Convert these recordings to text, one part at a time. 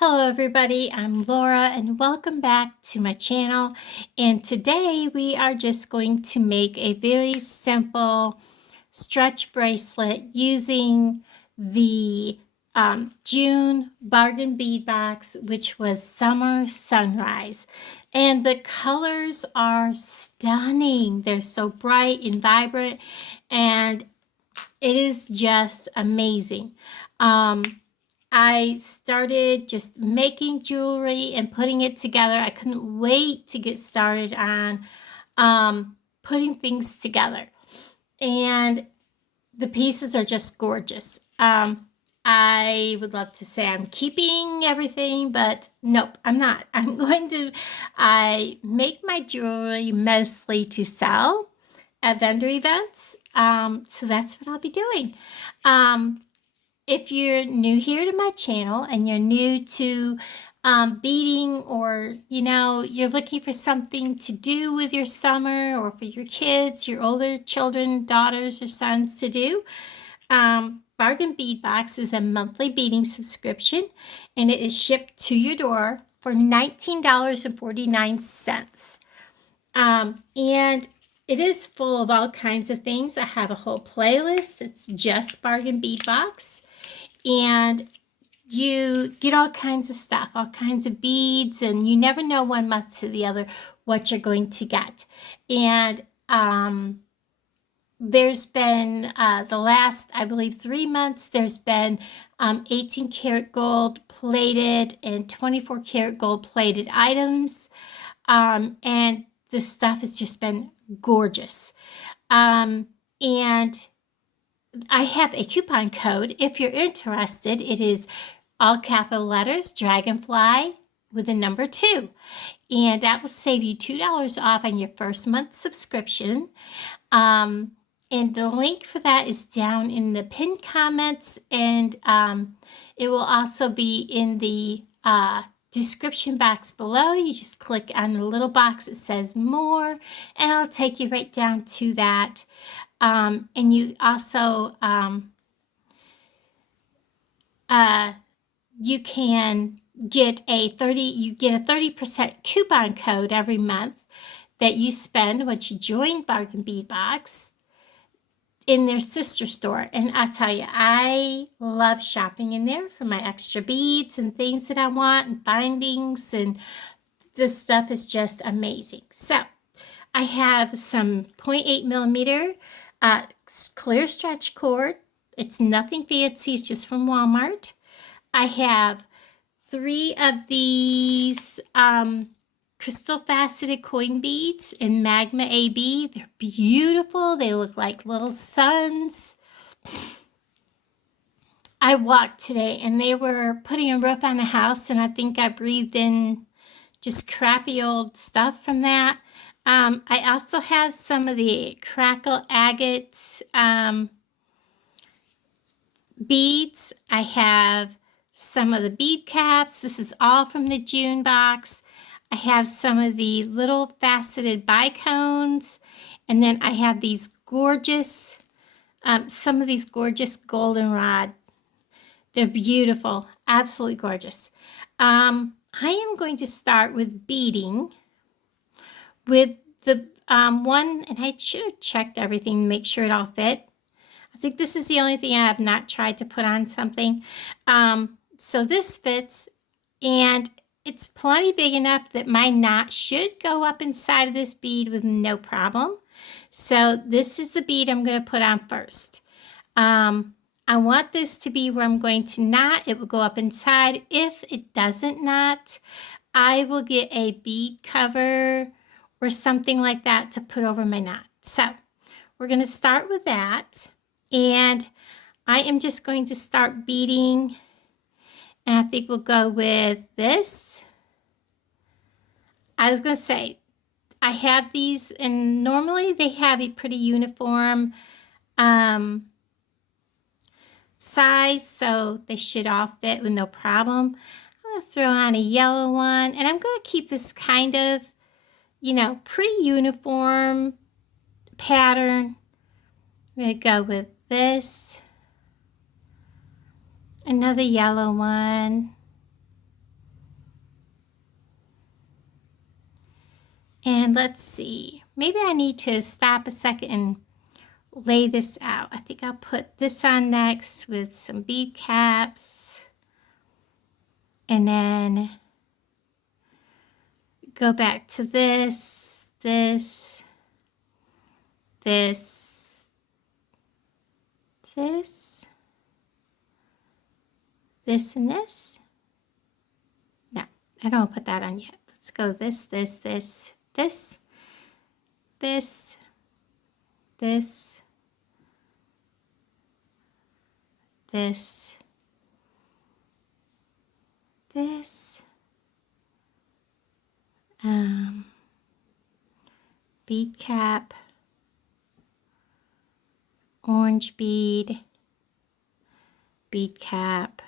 Hello everybody, I'm Laura and welcome back to my channel. And today we are just going to make a very simple stretch bracelet using the June bargain bead box, which was Summer Sunrise. And the colors are stunning. They're so bright and vibrant and it is just amazing. I started just making jewelry and putting it together. I couldn't wait to get started on putting things together. And the pieces are just gorgeous. I would love to say I'm keeping everything, but nope, I'm not. I make my jewelry mostly to sell at vendor events. So that's what I'll be doing. If you're new here to my channel and you're new to beading, or you're looking for something to do with your summer, or for your kids, your older children, daughters or sons to do, Bargain Bead Box is a monthly beading subscription, and it is shipped to your door for $19.49. And it is full of all kinds of things. I have a whole playlist. It's just Bargain Bead Box. And you get all kinds of stuff, all kinds of beads, and you never know one month to the other what you're going to get. And there's been the last, I believe, 3 months, there's been 18 karat gold plated and 24 karat gold plated items. And this stuff has just been gorgeous. And I have a coupon code. If you're interested, it is all capital letters, Dragonfly with the number 2. And that will save you $2 off on your first month subscription. And the link for that is down in the pinned comments. And it will also be in the description box below. You just click on the little box that says more, and it'll take you right down to that. And you also, you can get a 30% coupon code every month that you spend once you join Bargain Bead Box in their sister store. And I tell you, I love shopping in there for my extra beads and things that I want and findings, and this stuff is just amazing. So I have some 0.8 millimeter clear stretch cord. It's nothing fancy, it's just from Walmart. I have 3 of these crystal faceted coin beads in Magma AB. They're beautiful. They look like little suns. I walked today and they were putting a roof on a house, and I think I breathed in just crappy old stuff from that. I also have some of the crackle agate beads. I have some of the bead caps. This is all from the June box. I have some of the little faceted bicones, and then I have these gorgeous, some of these gorgeous goldenrod. They're beautiful, absolutely gorgeous. I am going to start with beading with the one, and I should have checked everything to make sure it all fit. I think this is the only thing I have not tried to put on something. So this fits, and it's plenty big enough that my knot should go up inside of this bead with no problem. So this is the bead I'm going to put on first. I want this to be where I'm going to knot. It will go up inside. If it doesn't knot, I will get a bead cover or something like that to put over my knot. So we're going to start with that, and I am just going to start beading, and I think we'll go with this. I was going to say, I have these, and normally they have a pretty uniform size, so they should all fit with no problem. I'm going to throw on a yellow one, and I'm going to keep this kind of, pretty uniform pattern. I'm going to go with this, another yellow one, And let's see, maybe I need to stop a second and lay this out. I think I'll put this on next with some bead caps, and then go back to this, this, this, this, this, and this. No, I don't put that on yet. Let's go this, this, this, this, this, this, this, this, bead cap, orange bead, bead cap,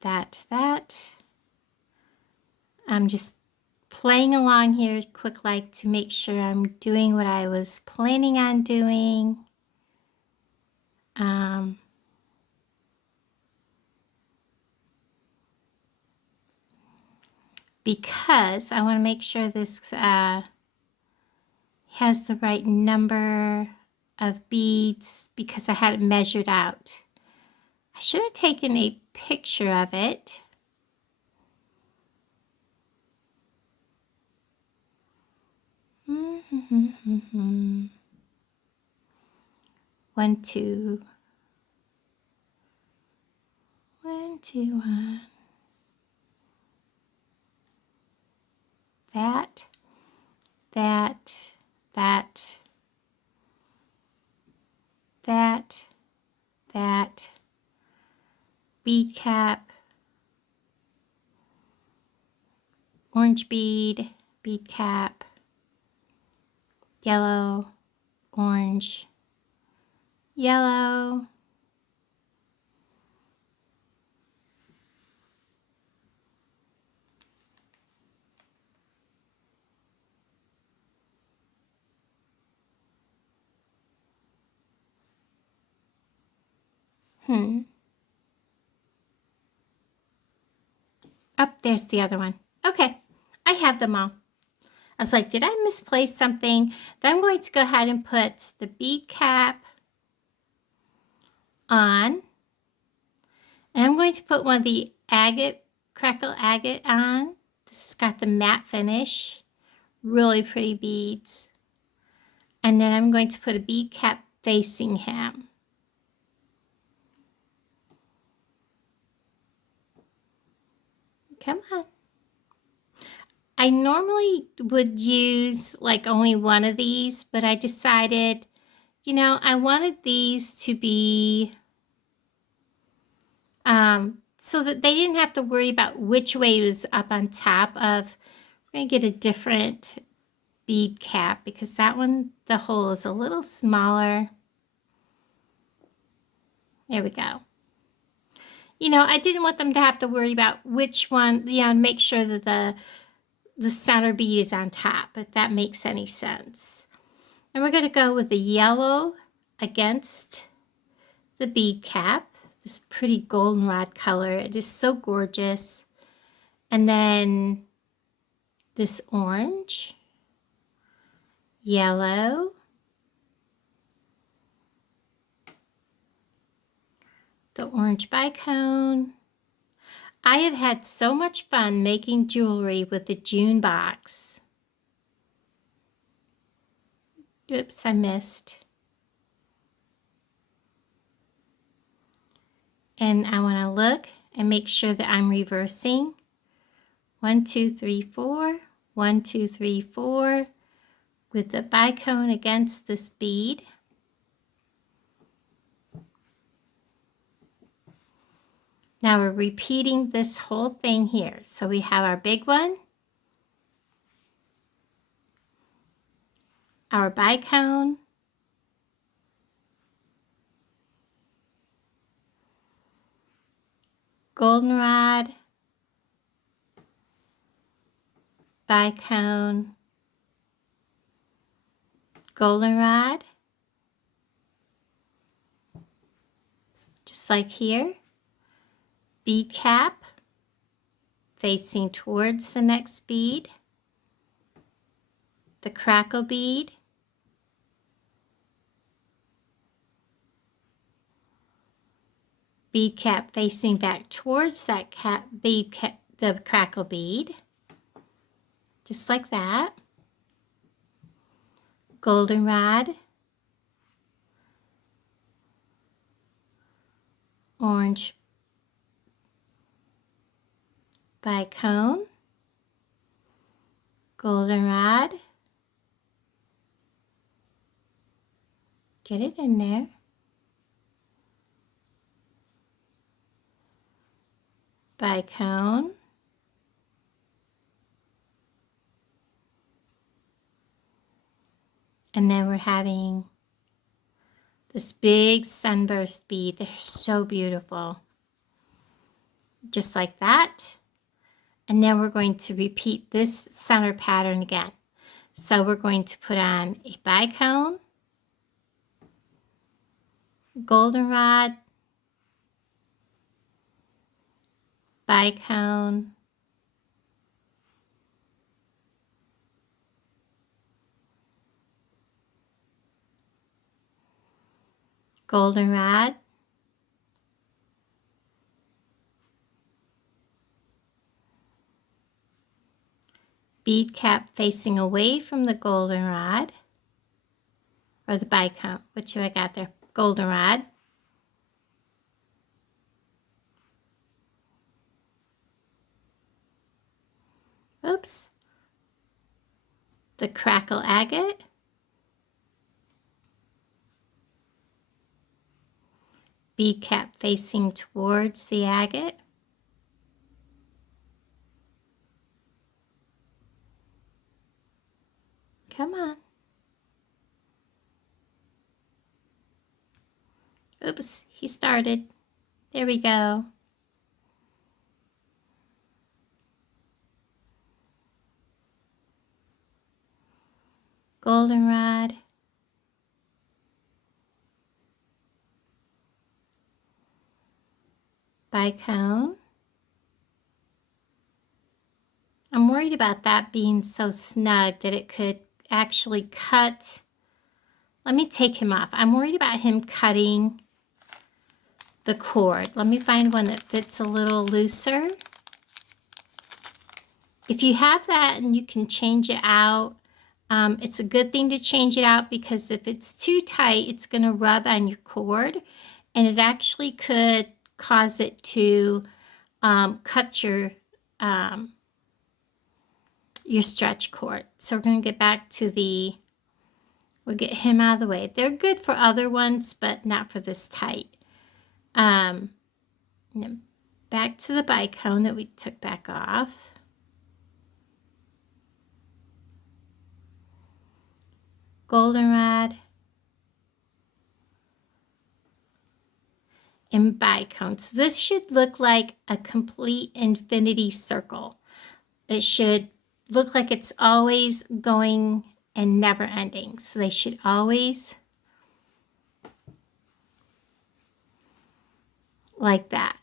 that. I'm just playing along here quick like to make sure I'm doing what I was planning on doing. Because I want to make sure this has the right number of beads, because I had it measured out. I should have taken a picture of it. One, two. 1, 2, 1. That. Bead cap, orange bead, bead cap, yellow, orange, yellow, Up there's the other one. Okay, I have them all. I was like, did I misplace something? Then I'm going to go ahead and put the bead cap on. And I'm going to put one of the agate, crackle agate on. This has got the matte finish. Really pretty beads. And then I'm going to put a bead cap facing him. Come on. I normally would use like only one of these, but I decided, you know, I wanted these to be so that they didn't have to worry about which way it was up on top of. I'm going to get a different bead cap because that one, the hole is a little smaller. There we go. You know, I didn't want them to have to worry about which one, you know, make sure that the center bead is on top, if that makes any sense. And we're going to go with the yellow against the bead cap. This pretty goldenrod color. It is so gorgeous. And then this orange, yellow, the orange bicone. I have had so much fun making jewelry with the June box. Oops, I missed. And I want to look and make sure that I'm reversing. 1, 2, 3, 4. 1, 2, 3, 4. With the bicone against this bead. Now we're repeating this whole thing here. So we have our big one, our bicone, goldenrod, bicone, goldenrod, just like here. Bead cap facing towards the next bead. the crackle bead. Bead cap facing back towards that the crackle bead. Just like that. Goldenrod. Orange bicone. Goldenrod. Get it in there. Bicone. And then we're having this big sunburst bead. They're so beautiful. Just like that. And then we're going to repeat this center pattern again. So we're going to put on a bicone, goldenrod, bicone, goldenrod, bead cap facing away from the goldenrod, or the bicone, which I got there, goldenrod, oops, the crackle agate, bead cap facing towards the agate, come on, oops, he started, there we go, goldenrod, bicone. I'm worried about that being so snug that it could actually cut. Let me take him off. I'm worried about him cutting the cord. Let me find one that fits a little looser. If you have that and you can change it out, it's a good thing to change it out, because if it's too tight, it's going to rub on your cord, and it actually could cause it to cut your stretch cord. So we're going to get back to we'll get him out of the way. They're good for other ones, but not for this tight. And then back to the bicone that we took back off. Goldenrod. And bicone. So this should look like a complete infinity circle. It should look like it's always going and never ending. So they should always like that.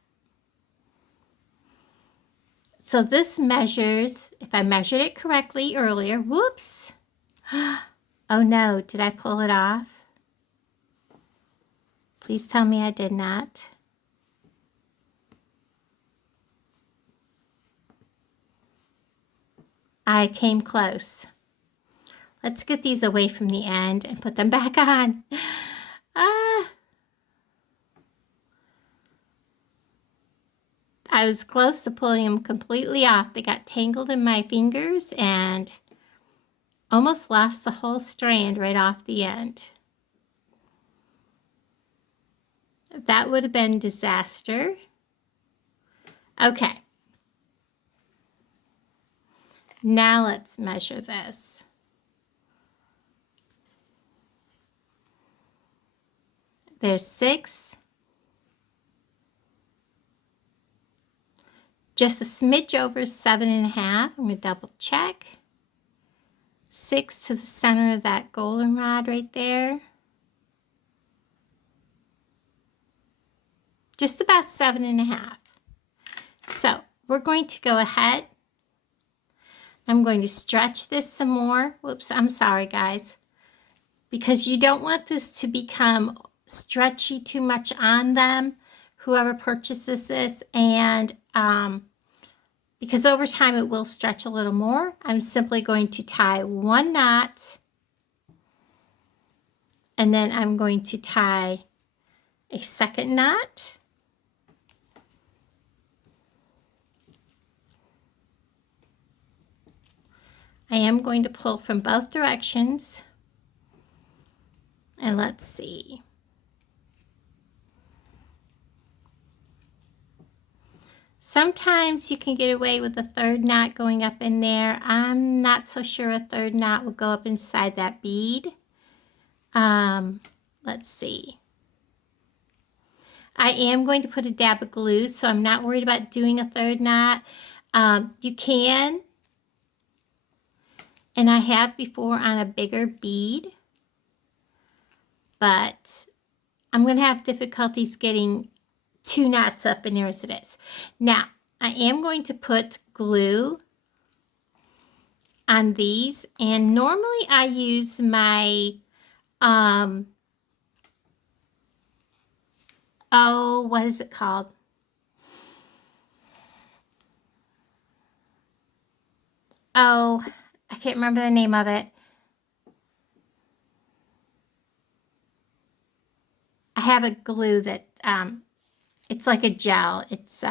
So this measures, if I measured it correctly earlier, whoops. Oh no, did I pull it off? Please tell me I did not. I came close. Let's get these away from the end and put them back on. I was close to pulling them completely off. They got tangled in my fingers and almost lost the whole strand right off the end. That would have been disaster. Okay. Now let's measure this. There's 6. Just a smidge over 7.5. I'm going to double check. 6 to the center of that goldenrod right there. Just about 7.5. So we're going to go ahead. I'm going to stretch this some more. Whoops, I'm sorry guys. Because you don't want this to become stretchy too much on them, whoever purchases this, and because over time it will stretch a little more, I'm simply going to tie one knot, and then I'm going to tie a second knot. I am going to pull from both directions, and let's see. Sometimes you can get away with a third knot going up in there. I'm not so sure a third knot will go up inside that bead. Let's see. I am going to put a dab of glue, so I'm not worried about doing a third knot. You can, and I have before on a bigger bead, but I'm going to have difficulties getting 2 knots up in there as it is. Now, I am going to put glue on these, and normally I use my, what is it called? Oh, I can't remember the name of it. I have a glue that, it's like a gel. It's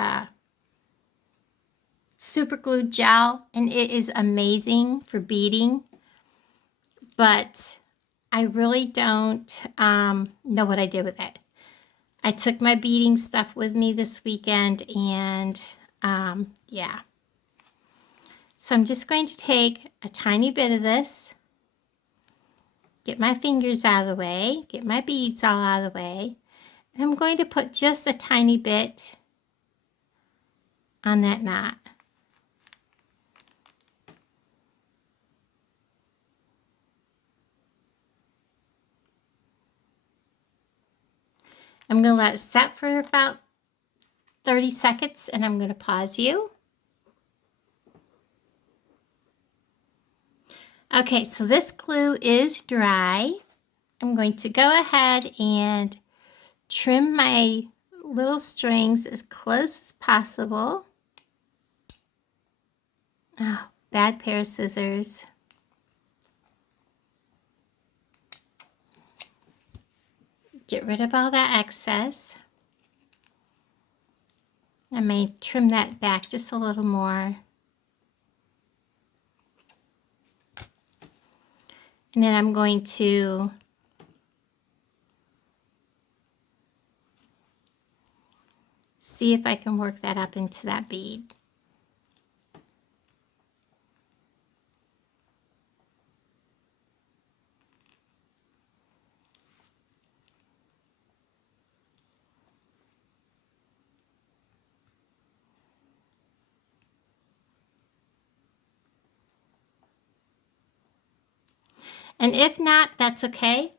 super glue gel, and it is amazing for beading, but I really don't know what I did with it. I took my beading stuff with me this weekend, and yeah. So I'm just going to take a tiny bit of this, get my fingers out of the way, get my beads all out of the way, and I'm going to put just a tiny bit on that knot. I'm going to let it set for about 30 seconds, and I'm going to pause you. Okay, so this glue is dry. I'm going to go ahead and trim my little strings as close as possible. Oh, bad pair of scissors. Get rid of all that excess. I may trim that back just a little more. And then I'm going to see if I can work that up into that bead. And if not, that's okay.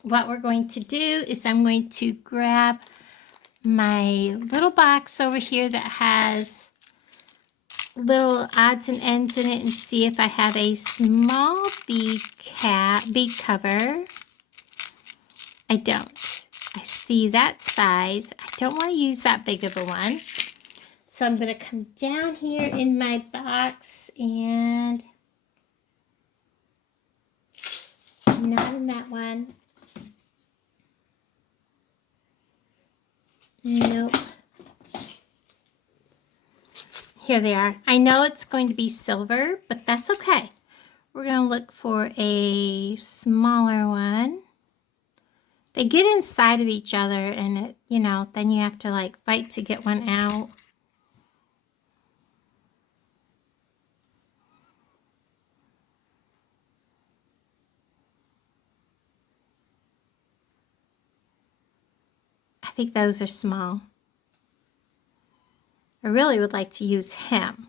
What we're going to do is I'm going to grab my little box over here that has little odds and ends in it and see if I have a small bead cover. I don't. I see that size. I don't want to use that big of a one. So I'm going to come down here in my box and not in that one. Nope. Here they are. I know it's going to be silver, but that's okay. We're going to look for a smaller one. They get inside of each other, and it, you know, then you have to like fight to get one out. I think those are small. I really would like to use him.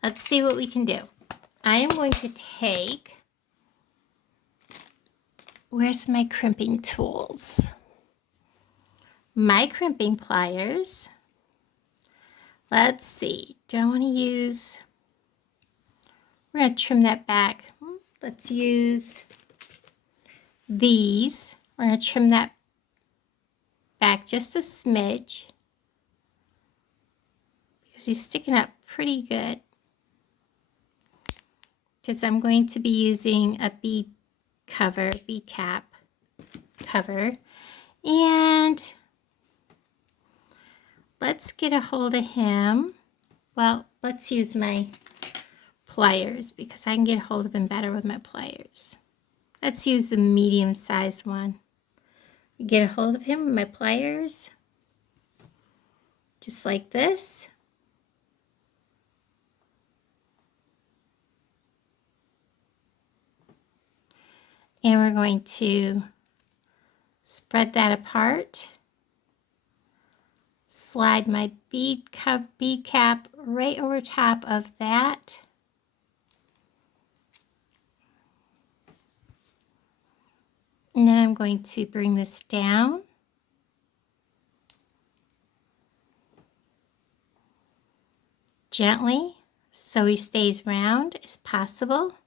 Let's see what we can do. I am going to take, where's my crimping tools? My crimping pliers. Let's see, do I want to use, We're going to trim that back. Let's use these. We're going to trim that back just a smidge because he's sticking up pretty good. Because I'm going to be using a bead cap cover. And let's get a hold of him. Well, let's use my pliers because I can get a hold of him better with my pliers. Let's use the medium-sized one. Get a hold of him with my pliers, just like this. And we're going to spread that apart. Slide my bead cap right over top of that. And then I'm going to bring this down. Gently, so he stays round as possible.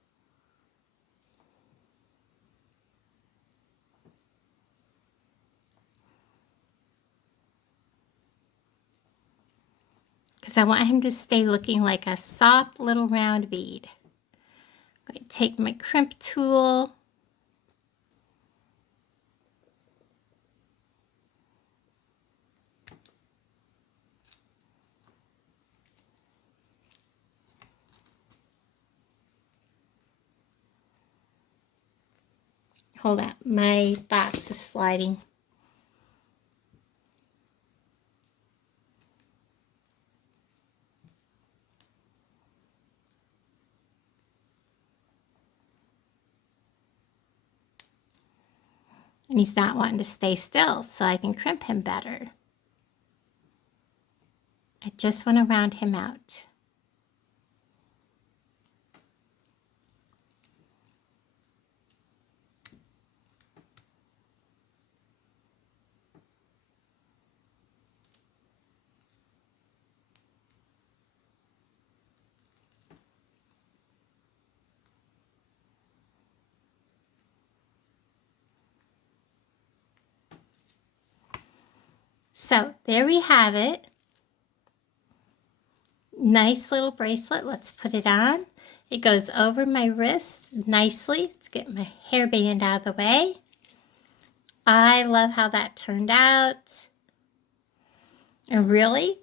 Because I want him to stay looking like a soft little round bead. I'm going to take my crimp tool. Hold on, my box is sliding. And he's not wanting to stay still, so I can crimp him better. I just want to round him out. So there we have it. Nice little bracelet. Let's put it on. It goes over my wrist nicely. Let's get my hairband out of the way. I love how that turned out. And really,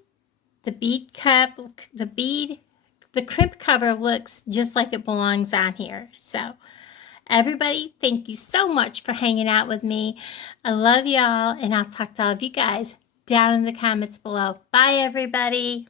the crimp cover looks just like it belongs on here. So everybody, thank you so much for hanging out with me. I love y'all, and I'll talk to all of you guys down in the comments below. Bye, everybody.